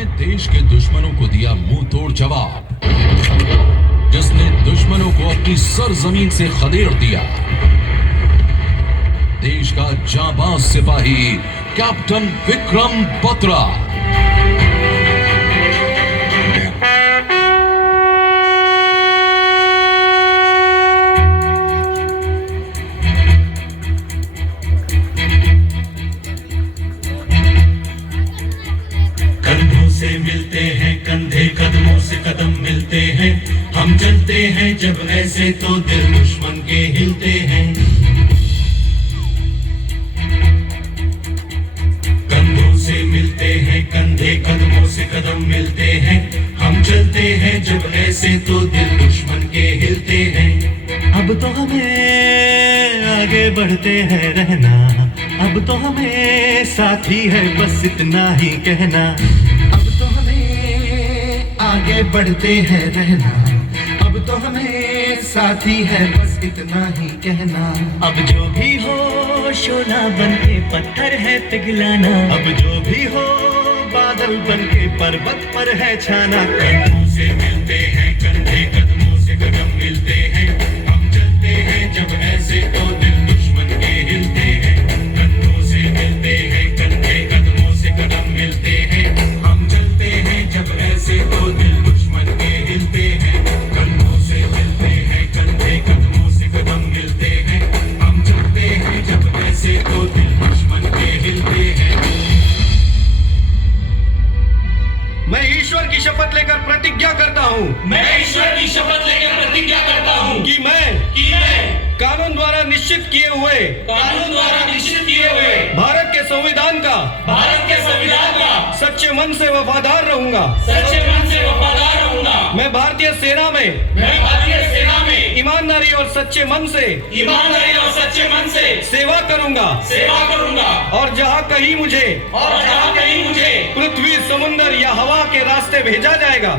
ने देश के दुश्मनों को दिया मुंह तोड़ जवाब, जिसने दुश्मनों को अपनी सरजमीन से खदेड़ दिया। देश का जांबाज सिपाही कैप्टन विक्रम बत्रा। से मिलते हैं कंधे कदमों से कदम मिलते हैं, हम चलते हैं जब ऐसे तो दिल दुश्मन के हिलते हैं। कंधों से मिलते हैं कंधे कदमों से कदम मिलते हैं, हम चलते हैं जब ऐसे तो दिल दुश्मन के हिलते हैं। अब तो हमें आगे बढ़ते हैं रहना, अब तो हमें साथी है बस इतना ही कहना। आगे बढ़ते हैं रहना, अब तो हमें साथी है बस इतना ही कहना। अब जो भी हो शोला बन के पत्थर है पिघलाना, अब जो भी हो बादल बन के पर्वत पर है छाना। कंधों से मिलते हैं कंधे कदमों से कदम मिलते हैं, हम चलते हैं जब ऐसे तो दिल दुश्मन के हिलते हैं। कंधों से मिलते हैं कंधे कदमों से कदम मिलते हैं, हम चलते हैं जब ऐसे तो दिल दुश्मन के हिलते हैं। कंधों से मिलते हैं कंधे कदमों से कदम मिलते हैं, हम चलते हैं जब ऐसे तो दिल दुश्मन के हिलते हैं। मैं ईश्वर की शपथ लेकर प्रतिज्ञा करता हूँ, मैं ईश्वर की शपथ लेकर प्रतिज्ञा करता हूँ कि मैं कानून द्वारा निश्चित किए हुए भारत के संविधान का सच्चे मन से वफादार रहूंगा। मैं भारतीय सेना में ईमानदारी और सच्चे मन से सेवा करूंगा और जहाँ कहीं मुझे पृथ्वी समुद्र या हवा के रास्ते भेजा जाएगा,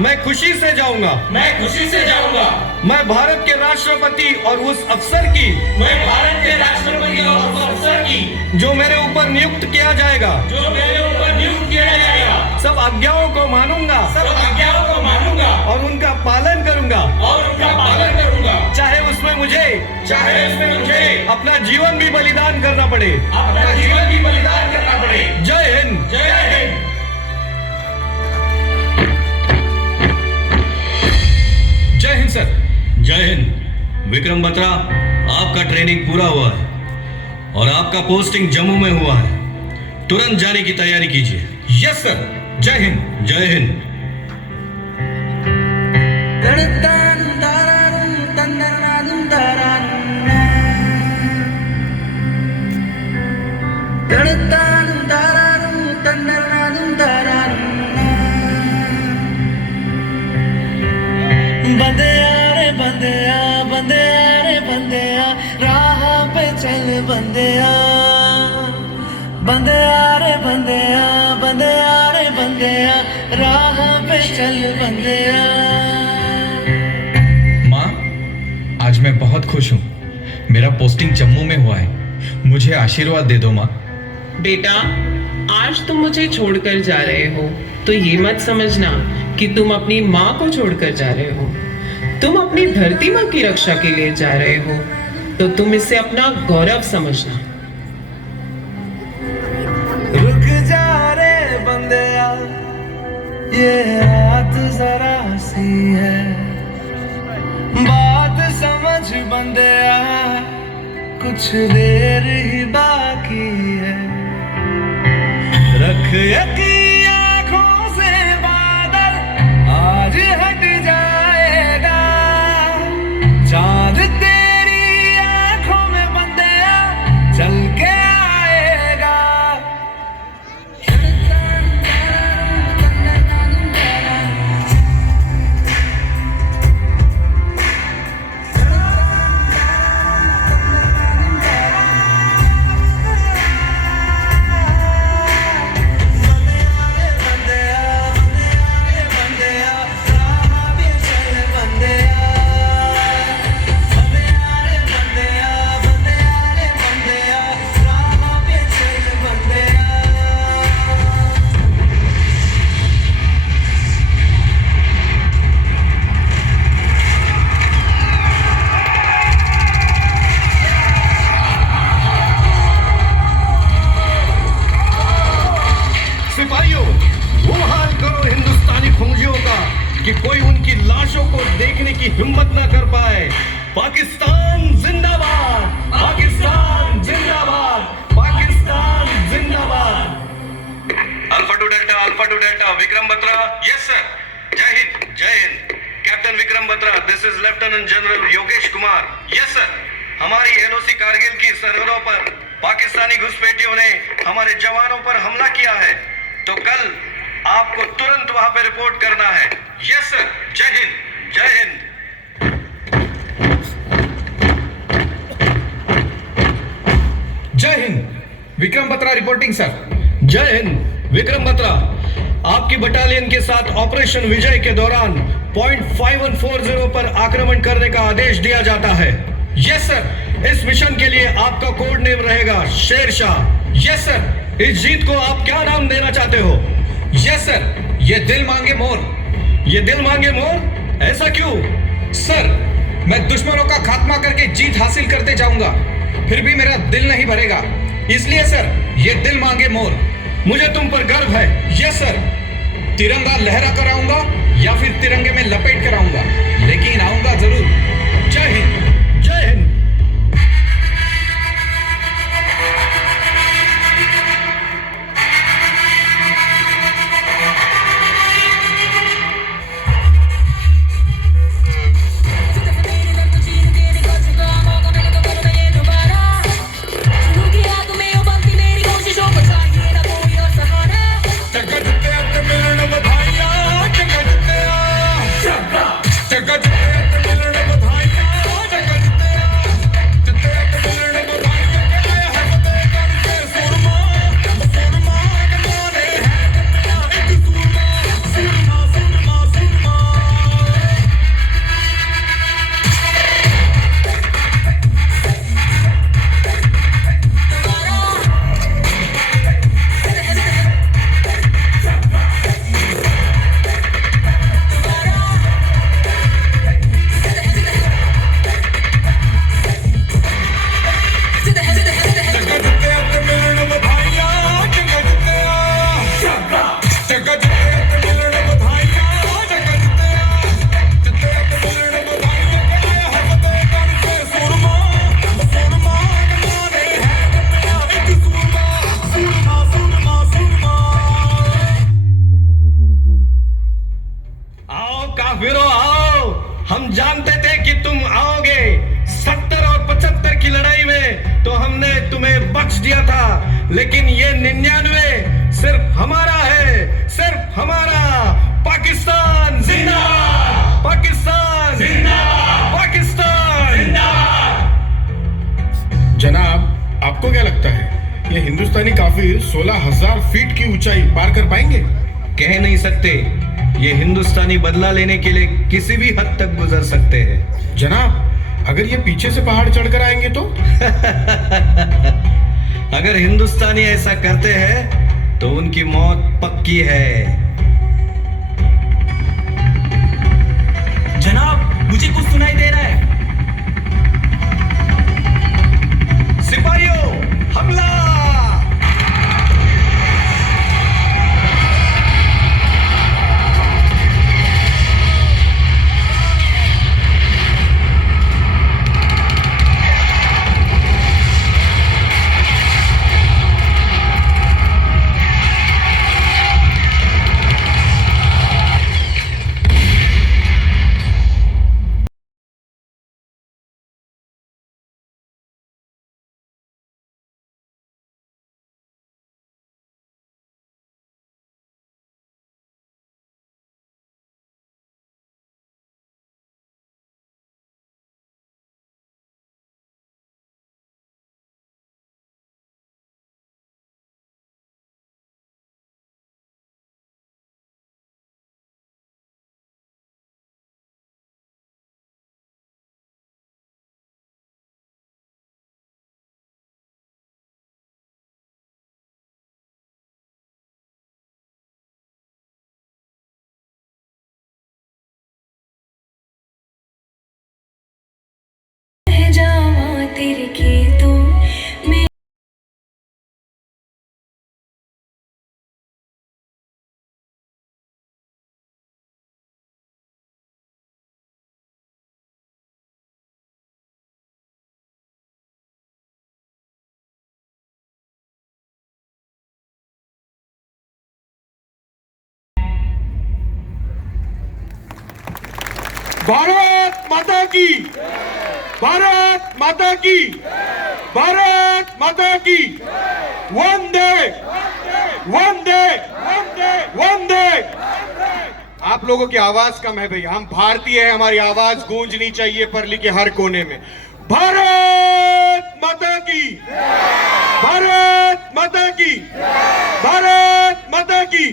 मैं खुशी से जाऊंगा। मैं भारत के राष्ट्रपति और उस अफसर की जो मेरे ऊपर नियुक्त किया जाएगा सब आज्ञाओं को मानूंगा और उनका पालन करूंगा, चाहे उसमें मुझे अपना जीवन भी बलिदान करना पड़े। जय हिंद। जय हिंद सर। जय हिंद। विक्रम बत्रा, आपका ट्रेनिंग पूरा हुआ है और आपका पोस्टिंग जम्मू में हुआ है। तुरंत जाने की तैयारी कीजिए। Yes sir. जय हिंद। जय हिंद। बंदेया राह पे चल बंदेया, राह पे चल बंदेया। माँ, आज मैं बहुत खुश हूँ। मेरा पोस्टिंग जम्मू में हुआ है, मुझे आशीर्वाद दे दो माँ। बेटा, आज तुम मुझे छोड़कर जा रहे हो तो ये मत समझना कि तुम अपनी माँ को छोड़कर जा रहे हो। तुम अपनी धरती माँ की रक्षा के लिए जा रहे हो तो तुम इसे अपना गौरव समझना। रुक जा रे बंदेया, ये रात जरा सी है, बात समझ बंदेया, कुछ देर ही बाकी है। रख यकीन आँखों से बादल आज हट जाएगा, चांद तेरी आँखों में बंदेया चल के आएगा। कुमार। यस सर, हमारी एलओसी कारगिल की सरहदों पर पाकिस्तानी घुसपैठियों ने हमारे जवानों पर हमला किया है, तो कल आपको तुरंत वहां पर रिपोर्ट करना है। यस सर, जय हिंद, जय हिंद। जय हिंद, विक्रम बत्रा रिपोर्टिंग सर। जय हिंद विक्रम बत्रा, आपकी बटालियन के साथ ऑपरेशन विजय के दौरान पॉइंट 5140 पर आक्रमण करने का आदेश दिया जाता है। यस सर, इस मिशन के लिए आपका कोड नेम रहेगा शेरशाह। यस सर, इस जीत को आप क्या नाम देना चाहते हो? यस सर, ये दिल मांगे मोर। ये दिल मांगे मोर, ऐसा क्यों? सर, मैं दुश्मनों का खात्मा करके जीत हासिल करते जाऊंगा, फिर भी मेरा दिल नहीं भरेगा, इसलिए सर ये दिल मांगे मोर। मुझे तुम पर गर्व है। यस सर, तिरंगा लहरा कर आऊंगा या फिर तिरंगे में लपेट कर आऊंगा, लेकिन आऊंगा जरूर। जय हिंद, जय हिंद। हम जानते थे कि तुम आओगे। 70 और 75 की लड़ाई में तो हमने तुम्हें बख्श दिया था, लेकिन ये 99 सिर्फ हमारा है, सिर्फ हमारा। पाकिस्तान जिंदाबाद, पाकिस्तान जिंदाबाद, पाकिस्तान जिंदाबाद। जनाब, आपको क्या लगता है ये हिंदुस्तानी काफिर 16,000 फीट की ऊंचाई पार कर पाएंगे? कह नहीं सकते, ये हिंदुस्तानी बदला लेने के लिए किसी भी हद तक गुजर सकते हैं। जनाब, अगर ये पीछे से पहाड़ चढ़कर आएंगे तो? अगर हिंदुस्तानी ऐसा करते हैं तो उनकी मौत पक्की है। जनाब, मुझे कुछ सुनाई दे रहा है। सिपाहियों, हमला! जावा तेरे खेतों में। भारत माता की भारत माता की, भारत माता की, वंदे वंदे वंदे। आप लोगों की आवाज कम है भैया, हम भारतीय हैं, हमारी आवाज गूंजनी चाहिए परली के हर कोने में। भारत माता की, भारत माता की, भारत माता की।